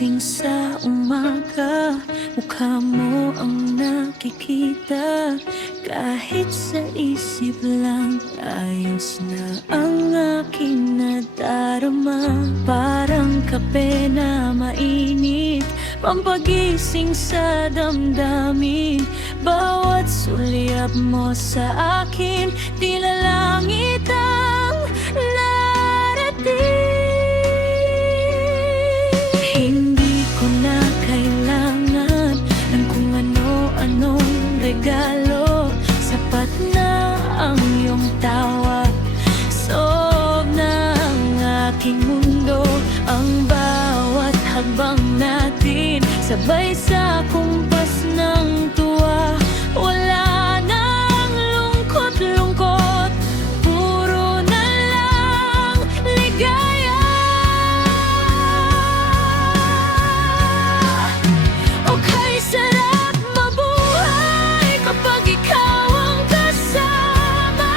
Gising sa umaga, mukha mo ang nakikita. Kahit sa isip lang, ayos na ang aking nadarama. Parang kape na mainit, pampagising sa damdamin. Bawat sulyap mo sa akin, tila langit ang narating. Hindi ko na kailangan ng kung ano-anong regalo. Sapat na ang iyong tawa, solve na ang aking mundo. Ang bawat hagbang natin, sabay sa kumpas ng tuwa. Wala nang lungkot-lungkot, puro na lang ligaya. Okay, sarap mabuhay kapag ikaw ang kasama.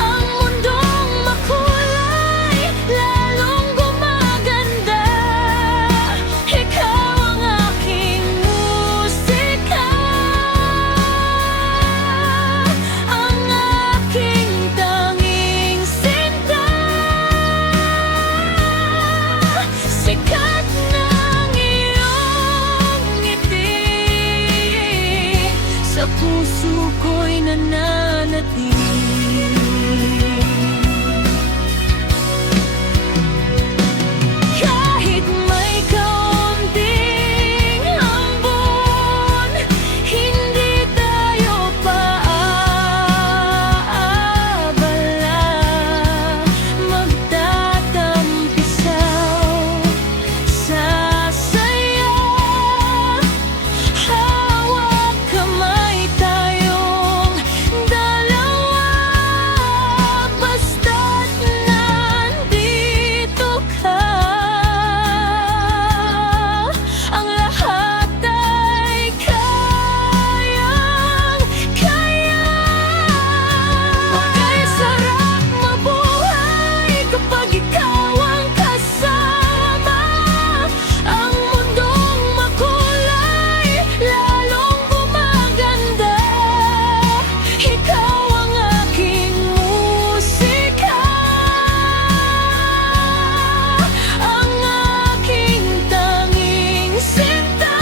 Ang mundong makulay, lalong gumaganda. Ikaw ang aking musika, ang aking tanging sinta. Sikat ng iyong ngiti, sa puso ko'y nananatili. Kahit may kaunting ambon, hindi tayo paaabala. Magtatampisaw sa saya, hawak kamay tayong dalawa. Basta't nandito ka, ang lahat ay kayang-kaya. Kaya sarap mabuhay kapag ikaw ang kasama. Ang mundong makulay, lalong gumaganda. Ikaw ang aking musika, ang aking tanging sinta.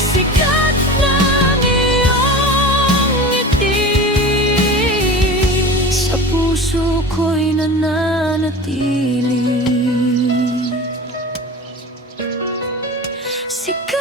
Sikat ng iyong ngiti, sa puso ko'y nananatili. Sikat